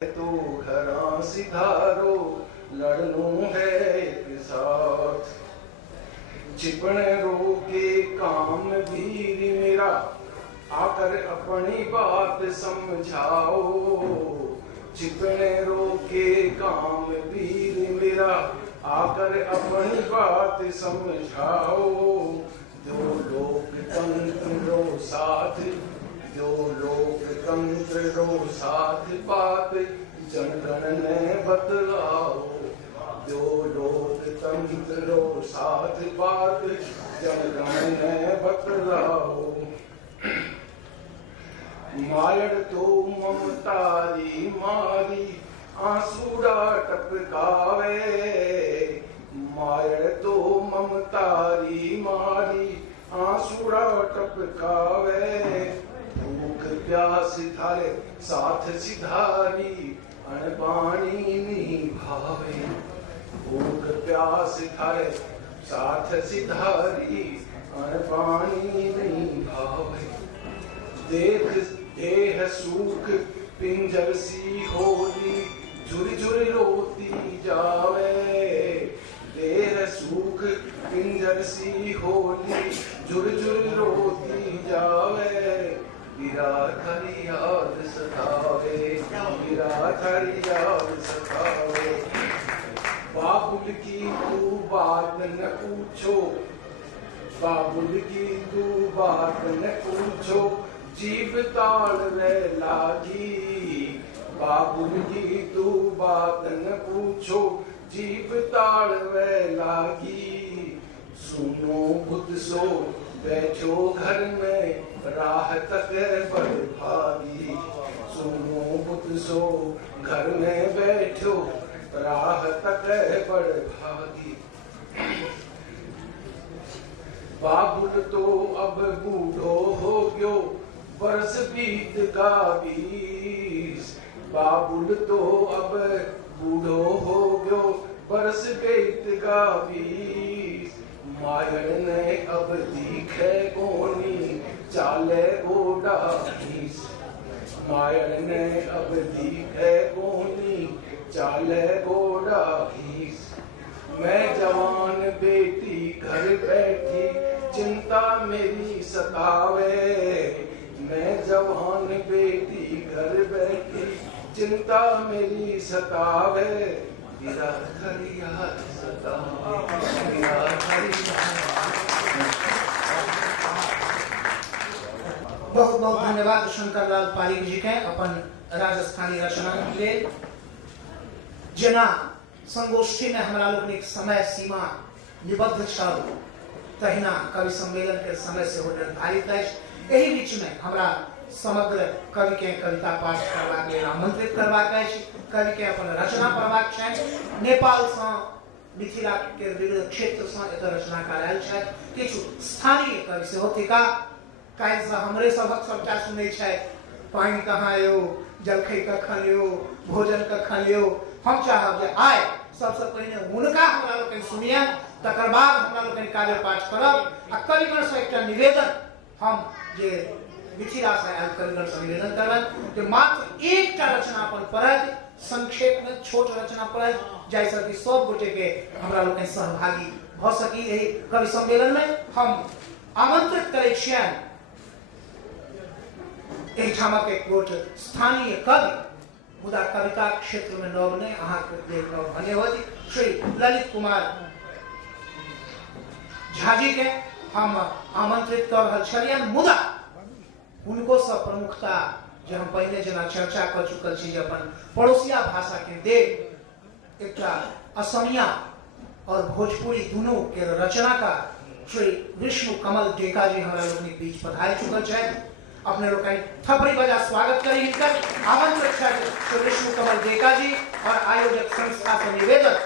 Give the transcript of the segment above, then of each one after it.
तो घरा सिधारो लड़नू है एक साथ, चिपण रोके काम वीर मेरा, आकर अपनी बात समझाओ। चिपण रोके काम वीर मेरा, आकर अपनी बात समझाओ। जो लोकतंत्र रो साथ, जो लोकतंत्र रो साथ बात जनगण ने बतलाओ। जो लोकतंत्र रो साथ बात जनगण ने बतलाओ। मायड़ तो ममतारी मारी आंसूड़ा टपकावे। मायड़ तो ममतारी मारी आंसूड़ा टपकावे। भूख प्यास थारे साथ सिधारी अनपानी निभावे। भूख प्यास थारे साथ सिधारी अनपानी निभावे। देख देह सूख पिंजर सी होली झुर झुर रोती जावे। देह सूख पिंजर सी होली झुर झुर रोती जावे। विराट हरि याद सतावे, विराट हरि याद सतावे। बाबुल की तू बात न पूछो, बाबुल की तू बात न पूछो, जीव ताल वे लागी। बाबुल की तू बात न पूछो, जीव ताल वे लागी। सुनो बुद्ध सो बैठो घर में, राह तक बर्भागी। सुनो बुद्ध सो घर में बैठो, राह तक बर्भागी। बाबुल तो अब बूढ़ो हो गयो, बरस बीत का 20। बाबुल तो अब बूढ़ो हो गयो, बरस बीत का 20। मायड़ ने अब दिखे कोनी, चाले गोडा भीस। मायड़ ने अब दिखे कोनी, चाले गोडा भीस। मैं जवान बेटी घर बैठी, चिंता मेरी सतावे। मैं जवान बेटी घर बैठी, चिंता मेरी सतावे। विराट हरि याद सतावे, विराट हरि बहुत बहुत धन्यवाद शंकरलाल पारिक जी के अपन राजस्थानी रचना के लिए। जना संगोष्ठी में हमारा लोग एक समय सीमा निबद्ध छल, तहिना कवि सम्मेलन के समय से हो निर्धारित है। यही बीच में हमारा समग्र कवि के कविता पाठ करवा के आमंत्रित करवा के कवि के अपन रचना पढ़वाक छै। नेपाल से मिथिला के विविध क्षेत्र से एक रचना करायल छै। किछु स्थानीय कवि से होतिका काल्हि से हमरे सबक सबटा सुनै छै। पानी कहाँ यो, जलखै कखन यो, भोजन कखन यो। हम चाहब जे आइ सबसे पहिने हुनका हमरा लोकनि सुनियन, तकर बाद हमरा लोकनि कार्य पाठ करब। आ कविगण से एकटा निवेदन हम जे मिथिला से आयल कविगण से निवेदन करब जे मात्र एकटा रचना अपन पढ़त, संक्षेप में छोट रचना पढ़त, जाहिसँ कि सब गोटे के हमरा लोकनि सहभागी भ सकी। एहि कवि सम्मेलन में हम आमंत्रित करै छियनि एहिठामक एक गोट स्थानीय कवि, मुदा कविता क्षेत्र में नव ने अहाँ के देख भने हो श्री ललित कुमार झा जी के हम आमंत्रित कर रहल छलियन। मुदा उनको सब प्रमुखता जे हम पहले जना चर्चा कर चुकल छी, अपन पड़ोसिया भाषा के देव एकटा असमिया और भोजपुरी दोनों के रचनाकार श्री विष्णु कमल डेका जी हमारा लोग बीच पधार चुकल है। अपने लोग थपड़ी बजा स्वागत करें इनकर। आमंत्रित श्री विष्णु कमल डेका जी और आयोजक संस्था से निवेदन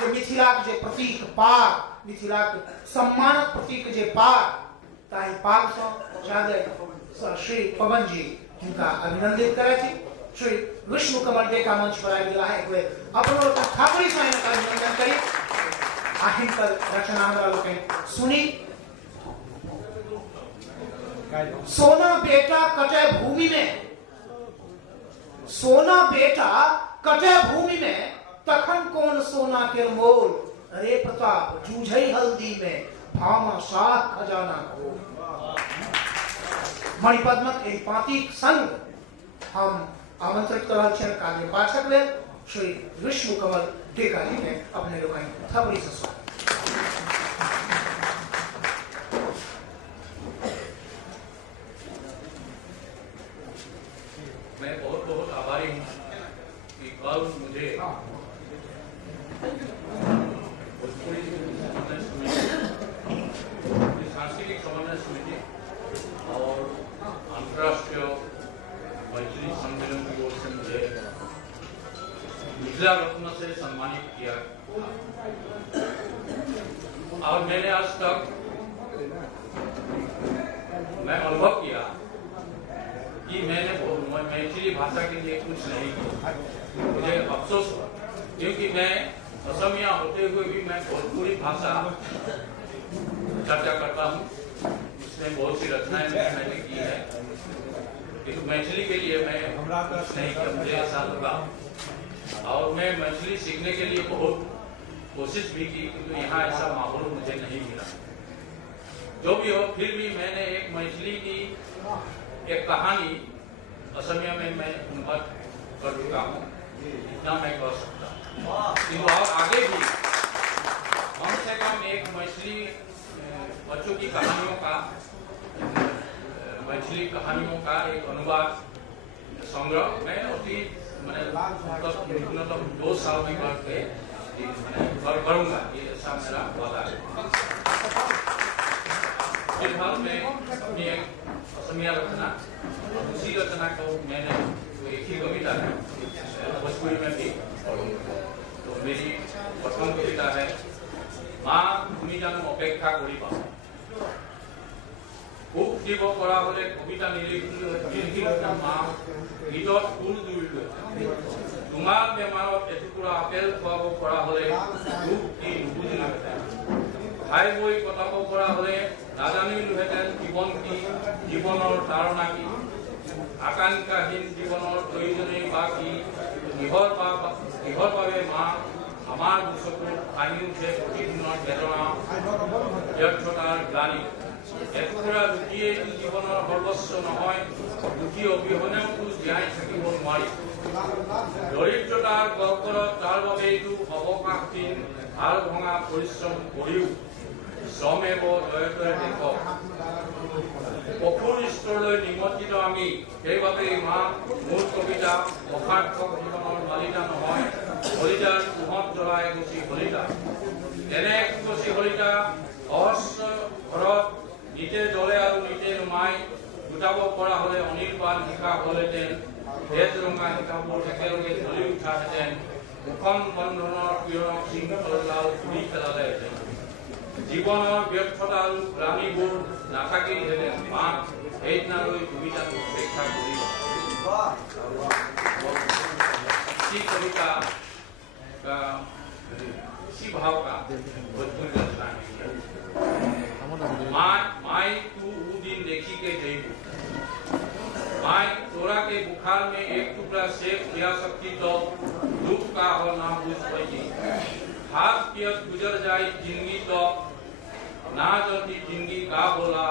जो मिथिला के प्रतीक पाग, मिथिला के सम्मानित प्रतीक जे पाग, ताहि पाग से जादे श्री पवन जी उनका अभिनंदित करे थी। श्री विष्णु कमल डेका मंच पर आबि गेला है। अपनो थपड़ी से अभिनंदन करी। आहिन पर रचना हमरा लोग सुनी। सोना बेटा कटे भूमि में, सोना बेटा कटे भूमि में तखन कौन सोना के मोल, रे प्रताप जूझई हल्दी में भामा साथ खजाना को। मणिपद्मक एहि पाँतिक संग हम आमंत्रित कर रहल छियनि कार्य पाठक लेल श्री विष्णु कमल डेका जी के अपने लोकनि थपड़ी से स्वागत। मैं बहुत बहुत आभारी हूँ कि कल मुझे भोजपुरी समन्वय समिति, सांस्कृतिक समन्वय समिति और अंतर्राष्ट्रीय मैथिली सम्मेलन की ओर से मुझे मिथिला रत्न से सम्मानित किया और मैंने आज तक मैं अनुभव किया कि मैंने मैथिली भाषा के लिए कुछ नहीं किया। मुझे अफसोस हुआ क्योंकि मैं असमिया होते हुए भी मैं भोजपुरी भाषा चर्चा करता हूँ, उसमें बहुत सी रचनाएं मैंने की है, किंतु मैथिली के लिए मैं कुछ नहीं किया। मुझे ऐसा लगा और मैं मैथिली सीखने के लिए बहुत कोशिश भी की, किंतु यहाँ ऐसा माहौल मुझे नहीं मिला। जो भी हो, फिर भी मैंने एक मैथिली की एक कहानी असमिया में मैं अनुवाद कर चुका हूँ, इतना मैं कर सकता हूँ। किंतु और आगे भी कम से कम एक मैथिली बच्चों की कहानियों का, मैथिली कहानियों का एक अनुवाद संग्रह मैं अति न्यूनतम 2 साल में करके करूँगा, ये ऐसा मेरा वादा है। फिलहाल मैं अपनी एक असमिया रचना, उसी रचना को मैंने एक ही कविता है भोजपुरी में भी पढ़ूंगा। तो मेरी प्रथम कविता है माँ তুমি জানো অপেক্ষা করিবা। খুব দিব করা হলে কবিতা নিলিখিলে মা ভিতৰত ফুল জুৰিলে। তোমাৰ বেমাৰত এটুকুৰা আপেল খুৱাব পৰা হলে দুখ কি নুবুজিলোহেঁতেন। খাই বৈ কটাব পৰা হলে নাজানিলোহেঁতেন জীৱন কি, জীৱনৰ ধাৰণা কি, আকাংক্ষাহীন জীৱনৰ প্ৰয়োজনেই বা কি, কিহৰ বাবে মা আমাৰ চকুত ভাঙি উঠে প্ৰতিদিনৰ বেদনা ব্যৰ্থতাৰ গ্লানি। এটুকুৰা ৰুটিয়েইটো জীৱনৰ সৰ্বস্ব নহয়, দুখী অবিহনেওতো জীয়াই থাকিব নোৱাৰি। দৰিদ্ৰতাৰ গহ্বৰত তাৰ বাবেইটো অৱকাশহীন হাড় ভঙা পৰিশ্ৰম কৰিও শ্ৰমেব জয়তৰে দেশ। কঠোৰ স্তৰলৈ নিমজ্জিত আমি, সেইবাবে মা মোৰ কবিতা অসাৰ্থক জীৱনৰ মালিতা নহয়, হলিতাৰ পোহত জ্বলাই গুচি হলিতা। এনে গুচি হলিতা অহস্ৰ ঘৰত নিতে জ্বলে আৰু নিতে নুমাই, গোটাব পৰা হলে অনিৰ্বাণ শিখা হলহেঁতেন, তেজ ৰঙা শিখাবোৰ একেলগে জ্বলি উঠাহেঁতেন, মুখন বন্ধনৰ কিৰণক শৃংখলাও ঘূৰি পেলালেহেঁতেন। জীৱনৰ ব্যৰ্থতা আৰু গ্লানিবোৰ নাথাকিলহেঁতেন, মা সেইদিনালৈ তুমি তাত অপেক্ষা কৰিবা। इसी कविता का इसी भाव का भोजपुरी रचना है। माई तू वो दिन देखी के जइबू। माई तोरा के बुखार में एक टुकड़ा सेब खिला सकती तो दुख का हो ना बुझ पाई। हाथ पियत गुजर जाई जिंदगी तो ना जल्दी जिंदगी का बोला,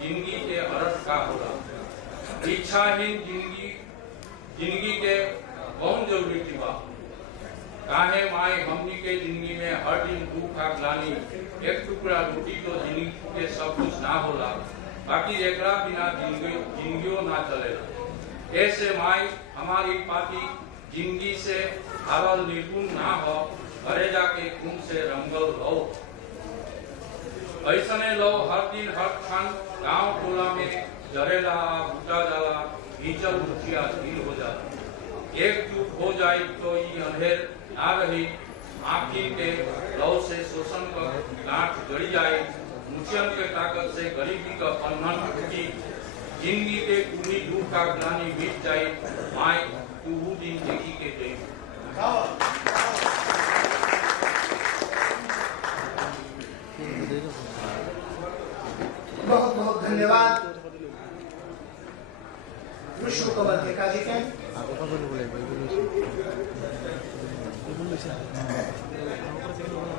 जिंदगी के अर्थ का बोला। इच्छाहीन जिंदगी के कौन जरूरी थी बा। काहे माए हमनी के जिंदगी में हर दिन दुख का ग्लानी, एक टुकड़ा रोटी तो जिंदगी के सब कुछ ना होला, बाकी एकरा बिना जिंदगियों ना चलेला। ऐसे माई हमारी पाती जिंदगी से हारल निर्गुण ना हो, घरे जाके खून से रंगल लो। ऐसने लो हर दिन हर क्षण गांव टोला में जरेला बूटा जाला, भीचल मुखिया धीर हो जाला। एकजुट हो जाए तो ये अंधेर ना रही, आँखी के लौ से शोषण का गांठ जड़ी जाए, मुखियन के ताकत से गरीबी का बंधन टूटी, जिंदगी के पूरी दुख का ग्लानि मिट जाए। माए तू वो दिन देखी के गई। बहुत बहुत धन्यवाद विष्णु कमल डेका जी के।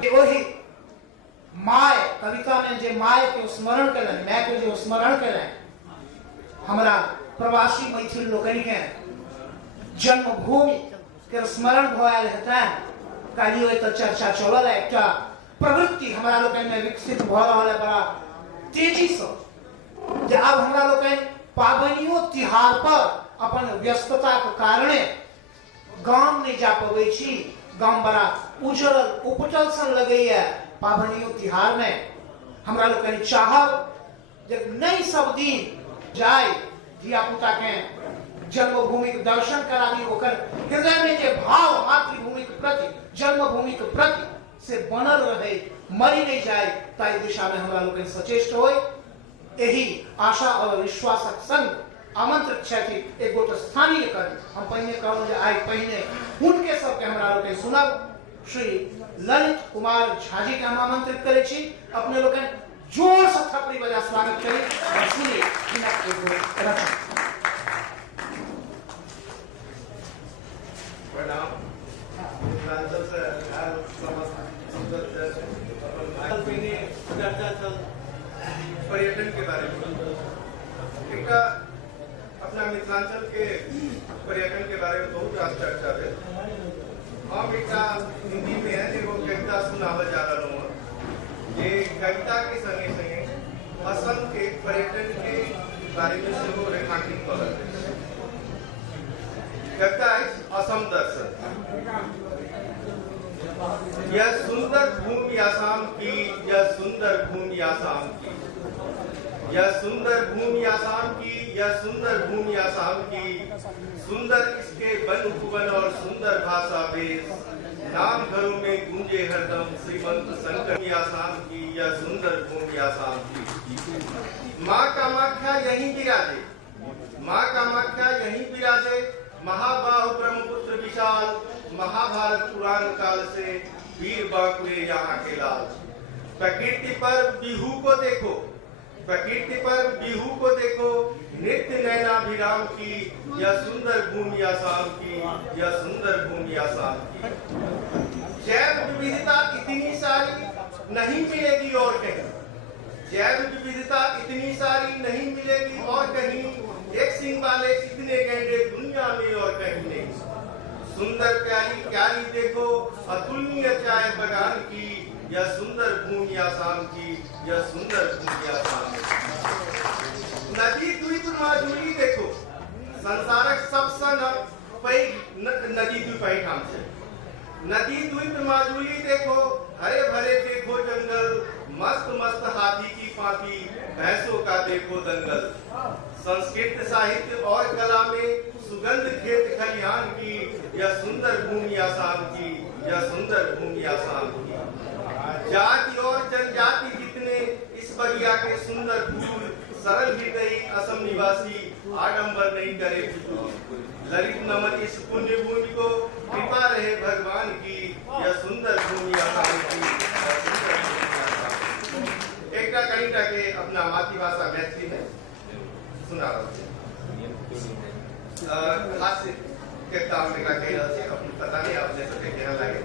वही माय कविता में जे माय के स्मरण करें, मैं के जो स्मरण करें, हमारा प्रवासी मैथिल लोकनि के जन्मभूमि के स्मरण भयल हेतै कालियो एत चर्चा चलल है। एकटा प्रवृत्ति हमारा लोकनि में विकसित भ रहल है बड़ा तेजी से, जे अब हमारा लोकनि पाबनियों तिहार पर अपन व्यस्तता के कारणे गाम नहीं जा पबै छी। गाम बड़ा उजड़ल उपटल सन लगैया पाबनियों तिहार में। हमरा लोकनि चाहब जे नहीं सब दिन जाय धिया पुता के जन्मभूमि के दर्शन कराबी, ओकर हृदय में जे भाव मातृभूमि के प्रति, जन्मभूमि के प्रति से बनल रहे, मरी नहीं जाए, ताई दिशा में हमरा लोकनि सचेष्ट होय। यही आशा और विश्वासक संग आमंत्रित छथि एक गोटे स्थानीय कवि। हम पहिने कहलहुँ जे आइ पहिने हुनके सबके हमरा लोकनि सुनब। श्री ललित कुमार झा जी के हम आमंत्रित करै छी। अपने लोकनि जोर से थपड़ी बजा स्वागत करी और सुनी हिनक एगो रचना। प्रणाम। मिथिलांचल से हर चर्चा चल पर्यटन के बारे में। एक अपना मिथिलांचल के पर्यटन के बारे में बहुत रास चर्चा है। हम एक हिंदी में है जो कविता सुनावल जा रहा हूँ। ये कविता के संगे संगे असम के पर्यटन के बारे में से वो रेखांकित कर रहे हैं। कविता है असम दर्शन। यह सुंदर भूमि आसाम की, यह सुंदर भूमि आसाम की, यह सुंदर भूमि आसाम की, यह सुंदर भूमि आसाम की। सुंदर इसके वन उपवन और सुंदर भाषा बेस, नाम घरों में गूंजे हरदम श्रीमंत शंकर। आसाम की, यह सुंदर भूमि आसाम की। माँ कामाख्या यहीं विराजे, माँ कामाख्या यहीं विराजे। महाबाहु ब्रह्मपुत्र विशाल, महाभारत पुराण काल से वीर बांकुरे यहाँ के लाल। प्रकृति पर बिहू को देखो, प्रकृति पर बिहू को देखो, नित्य नैनाभिराम की। यह सुंदर भूमि आसाम की, यह सुंदर भूमि आसाम की। जैव विविधता इतनी सारी नहीं मिलेगी और कहीं, जैव विविधता इतनी सारी नहीं मिलेगी और कहीं। एक सिंह वाले इतने गैंडे दुनिया में और कहीं नहीं। सुंदर प्यारी क्यारी देखो, अतुलनीय चाय बगान की। यह सुंदर भूमि आसाम की, यह सुंदर भूमि आसाम की। नदी द्वीप माजुली देखो, संसारक सबसे नदी द्वीप ठाम से। नदी द्वीप माजुली देखो, हरे भरे देखो जंगल, मस्त मस्त हाथी की पांति, भैंसों का देखो दंगल। संस्कृत साहित्य और कला में सुगंध खेत खलिहान की। यह सुंदर भूमि आसाम की, यह सुंदर भूमि आसाम की। जाति और जनजाति जितने इस बगिया के सुंदर फूल, सरल हृदयी असम निवासी आडंबर नहीं करे फिजूल। ललित नमन इस पुण्य भूमि को, कृपा रहे भगवान की। यह सुंदर भूमि आसाम की, यह सुंदर भूमि आसाम की। एक कनिटा के अपना मातृभाषा मैथिली में सुना रहा हूँ। हास्य कविता हमने का कह रहा है, अपनी पता नहीं आपने सबके कहना लगे।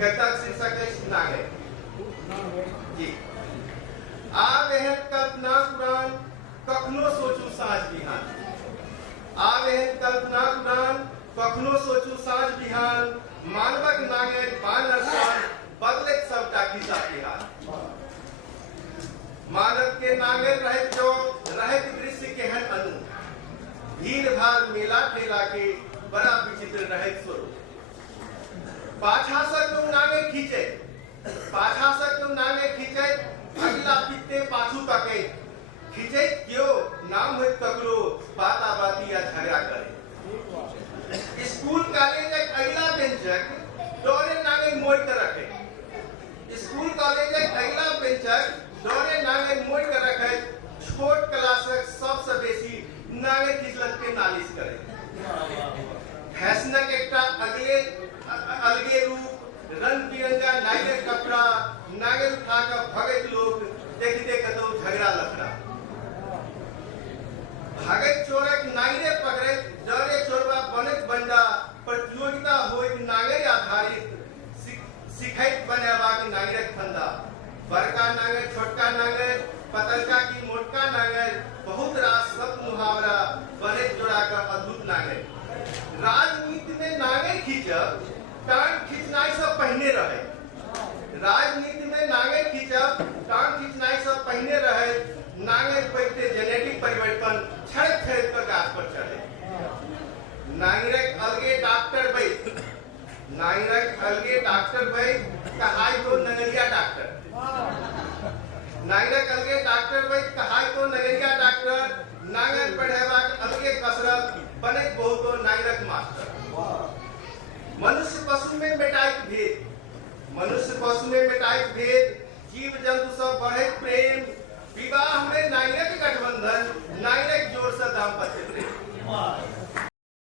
कविता शीर्षक है नागे जी। आवे है कल्पना कुरान, कखनो सोचू साँझ बिहान। आवे है कल्पना कुरान, कखनो सोचू साँझ बिहान। मानवक नागे बानर सान, बदले सबटा खिस्सा बिहान। मानव के नागे रहत जो, रहत दृश्य केहन अनु। भीड़ भाड़ मेला ठेला के, बड़ा विचित्र रहत स्वरूप। पाछा से तुम नागे खींचे, पाछा से तुम नागे खींचे, अगला पित्ते पाछू तके। खींचे क्यों नाम हो ककरो, बाता बाती या झगड़ा करे। स्कूल कॉलेज एक अगला बेंचक, डोरे नागे मोड़ कर रखे। स्कूल कॉलेज एक अगला बेंचक, डोरे नागे मोड़ कर रखे। छोट क्लासक सबसे बेसी नागे खिचलत के नालिश करे। फैशनक एकटा अलगे रूप, रंग बिरंगा नागे कपड़ा, नागे उठा कर भगत लोग, देखते कतो झगड़ा लफड़ा। भागत चोरक नागे पकड़े, डरे चोरवा बनक बंडा, प्रतियोगिता होइत नागे आधा बड़का नांगर छोटका नांगर पतलका की मोटका नांगर बहुत रास शब्द मुहावरा बने जोड़ा का अद्भुत नांगर। राजनीति में नांगर खींचब टांग खींचनाई सब पहने रहे। राजनीति में नांगर खींचब टांग खींचनाई सब पहने रहे। नांगर पैते जेनेटिक परिवर्तन छड़क छड़क कर गाछ पर चढ़े। नांगरक अलगे डॉक्टर वैद नांगरक अलगे डॉक्टर वैद कहाई तो नगरिया डॉक्टर। नांगरक अलगे डॉक्टर वैद कहाई तो नगरिया डॉक्टर। नांगर पढ़ेवा अलगे कसरत बने बहुतो नांगरक मास्टर। मनुष्य पशु में मिटाई भेद मनुष्य पशु में मिटाई भेद। जीव जंतु सब बढ़े प्रेम। विवाह में नांगरक गठबंधन नांगरक जोर से दाम्पत्य प्रेम।